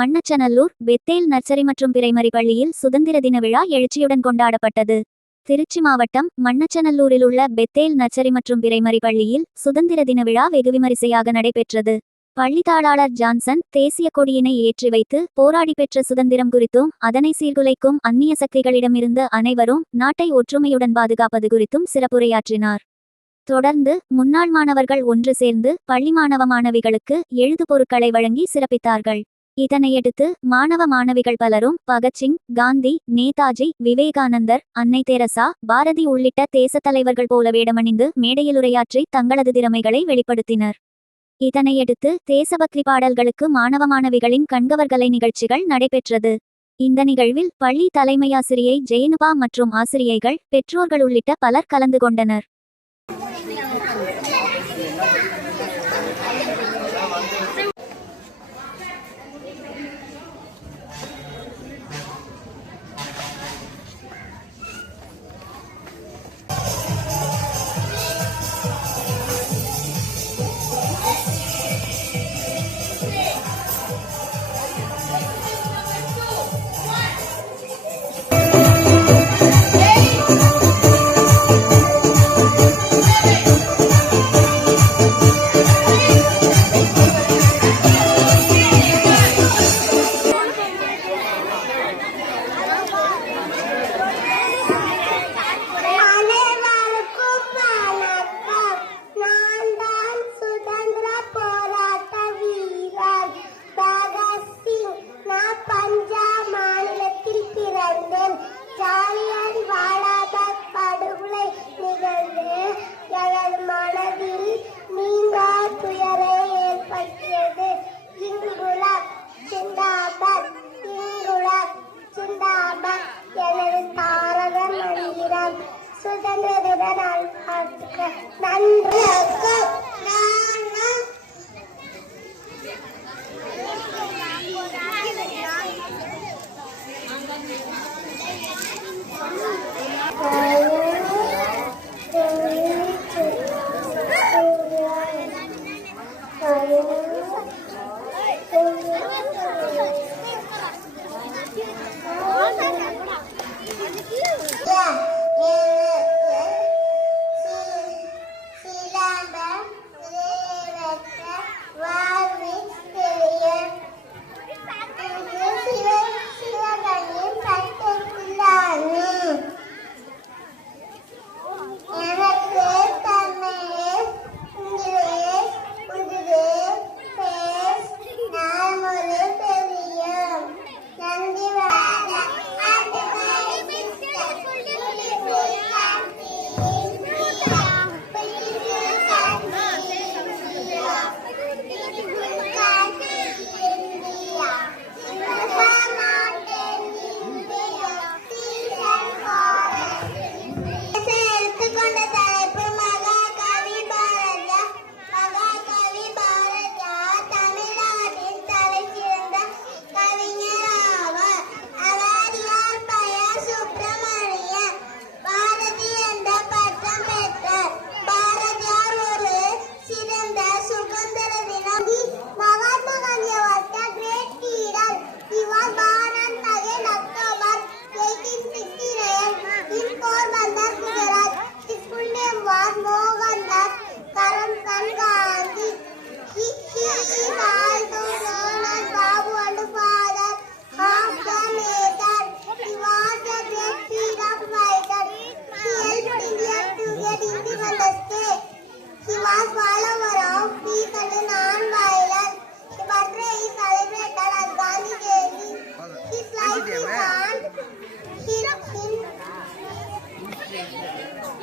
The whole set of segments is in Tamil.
மண்ணச்சநல்லூர் பெத்தேல் நர்சரி மற்றும் பிரைமரி பள்ளியில் சுதந்திர தின விழா எழுச்சியுடன் கொண்டாடப்பட்டது. திருச்சி மாவட்டம் மண்ணச்சநல்லூரில் உள்ள பெத்தேல் நர்சரி மற்றும் பிரைமரி பள்ளியில் சுதந்திர தின விழா வெகுவிமரிசையாக நடைபெற்றது. பள்ளி தாளாளர் ஜான்சன் தேசிய கொடியினை ஏற்றி வைத்து போராடி பெற்ற சுதந்திரம் குறித்தும் அதனை சீர்குலைக்கும் அந்நிய சக்திகளிடமிருந்து அனைவரும் நாட்டை ஒற்றுமையுடன் பாதுகாப்பது குறித்தும் சிறப்புரையாற்றினார். தொடர்ந்து முன்னாள் மாணவர்கள் ஒன்று சேர்ந்து பள்ளி மாணவ மாணவிகளுக்கு எழுது பொருட்களை வழங்கி சிறப்பித்தார்கள். இதனையடுத்து மாணவ மாணவிகள் பலரும் பகத்சிங், காந்தி, நேதாஜி, விவேகானந்தர், அன்னை தெரசா, பாரதி உள்ளிட்ட தேசத் தலைவர்கள் போல வேடமணிந்து மேடையில் உரையாற்றி தங்களது திறமைகளை வெளிப்படுத்தினர். இதனையடுத்து தேசபக்தி பாடல்களுக்கு மாணவ மாணவிகளின் கண்கவர்கலை நிகழ்ச்சிகள் நடைபெற்றது. இந்த நிகழ்வில் பள்ளி தலைமையாசிரியை ஜெயனுபா மற்றும் ஆசிரியைகள், பெற்றோர்கள் உள்ளிட்ட பலர் கலந்து கொண்டனர்.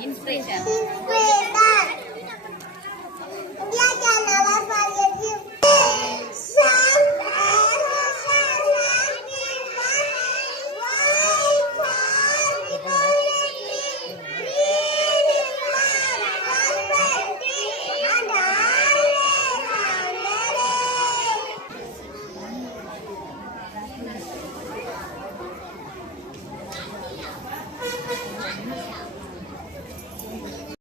Inspiration.